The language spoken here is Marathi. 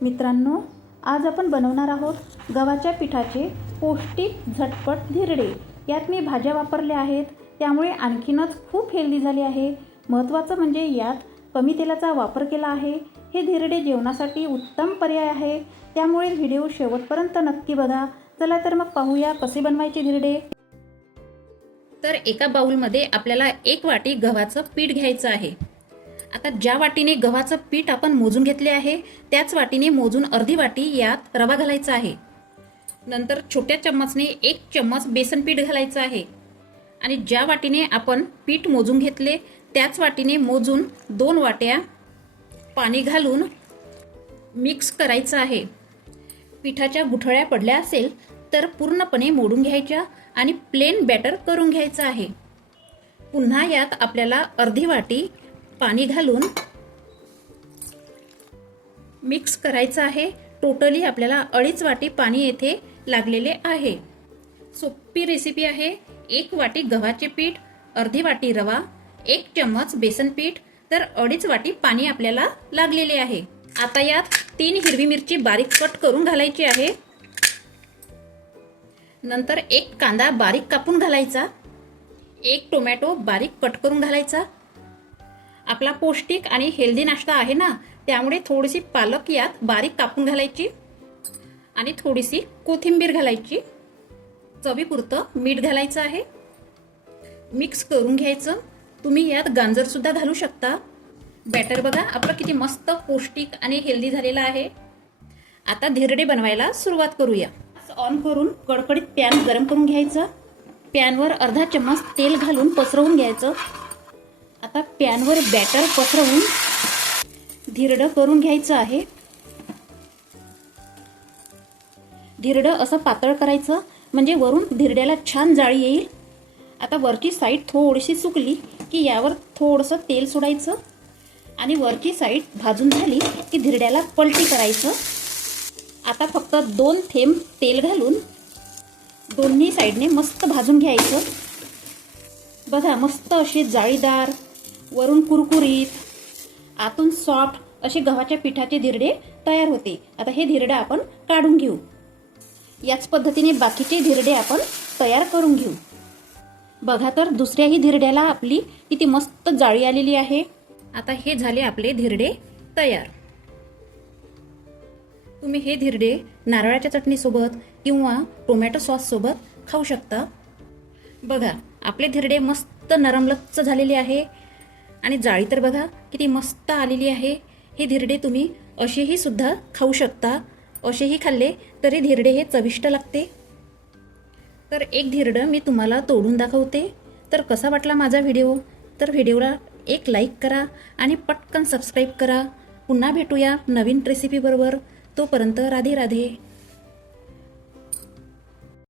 मित्रांनो, आज आपण बनवणार आहोत गव्हाच्या पिठाचे पौष्टिक झटपट धिरडे। यात मी भाज्या वापरल्या आहेत, त्यामुळे आणखीनच खूप हेल्दी झाले आहे। महत्त्वाचं म्हणजे यात कमी तेलाचा वापर केला आहे। हे धिरडे जेवणासाठी उत्तम पर्याय आहे, त्यामुळे व्हिडिओ शेवटपर्यंत नक्की बघा। चला तर मग पाहूया कसे बनवायचे धिरडे। तर एका बाउलमध्ये आपल्याला 1 वाटी गव्हाचं पीठ घ्यायचं आहे। आता ज्या वाटीने गव्हाचं पीठ आपण मोजून घेतले आहे, त्याच वाटीने मोजून अर्धी वाटी यात रवा घालायचा आहे। नंतर छोट्या चम्मचने 1 चम्मच बेसन पीठ घालायचं आहे आणि ज्या वाटीने आपण पीठ मोजून घेतले त्याच वाटीने मोजून 2 वाट्या पाणी घालून मिक्स करायचं आहे। पिठाच्या गुठळ्या पडल्या असेल तर पूर्णपणे मोडून घ्यायच्या आणि प्लेन बॅटर करून घ्यायचं आहे। पुन्हा यात आपल्याला अर्धी वाटी पाणी घालून मिक्स करायचं आहे। टोटली आपल्याला 2.5 वाटी पाणी येथे लागलेले आहे। सोपी रेसिपी आहे। 1 वाटी गव्हाचे पीठ, अर्धी वाटी रवा, 1 चम्मच बेसन पीठ, तर 2.5 वाटी पाणी आपल्याला लागलेले आहे। आता यात 3 हिरवी मिरची बारीक कट करून घालायची आहे। नंतर 1 कांदा बारीक कापून घालायचा, 1 टोमॅटो बारीक कट करून घालायचा। आपला पौष्टिक आणि हेल्दी नाश्ता आहे ना, त्यामुळे थोडीशी पालक यात बारीक कापून घालायची आणि थोडीशी कोथिंबीर घालायची। चवीपुरतं मीठ घालायचं आहे। मिक्स करून घ्यायचं। तुम्ही यात गाजर सुद्धा घालू शकता। बॅटर बघा आपलं किती मस्त पौष्टिक आणि हेल्दी झालेलं आहे। आता धिरडे बनवायला सुरुवात करूया। ऑन करून कडकडीत पॅन गरम करून घ्यायचा। पॅनवर अर्धा चम्मच तेल घालून पसरवून घ्यायचं। आता पॅनवर बॅटर पसरवून धिरडं करून घ्यायचं आहे। धिरडं असं पातळ करायचं म्हणजे वरून धिरड्याला छान जाळी येईल। आता वरची साईड थोडीशी सुकली की यावर थोडंसं तेल सोडायचं आणि वरची साईड भाजून झाली की धिरड्याला पलटी करायचं। आता फक्त 2 थेंब तेल घालून दोन्ही साईडने मस्त भाजून घ्यायचं। बघा मस्त अशी जाळीदार, वरून कुरकुरीत, आतून सॉफ्ट असे गव्हाच्या पिठाचे धिरडे तयार होते। आता हे धिरडे आपण काढून घेऊ। याच पद्धतीने बाकीचे धिरडे आपण तयार करून घेऊ। बघा तर दुसऱ्याही धिरड्याला आपली किती मस्त जाळी आलेली आहे। आता हे झाले आपले धिरडे तयार। तुम्ही हे धिरडे नारळाच्या चटणीसोबत किंवा टोमॅटो सॉस सोबत खाऊ शकता। बघा आपले धिरडे मस्त नरमलच्च झालेले आहे आणि जाळी तर बघा किती मस्त आलेली आहे। हे धिरडे तुम्ही असेही सुद्धा खाऊ शकता। असेही खाल्ले तरी धिरडे हे चविष्ट लागते। तर एक धिरडं मी तुम्हाला तोडून दाखवते। तर कसा वाटला माझा व्हिडिओ? तर व्हिडिओला एक लाईक करा आणि पटकन सबस्क्राईब करा। पुन्हा भेटूया नवीन रेसिपी बरोबर। तोपर्यंत राधे राधे।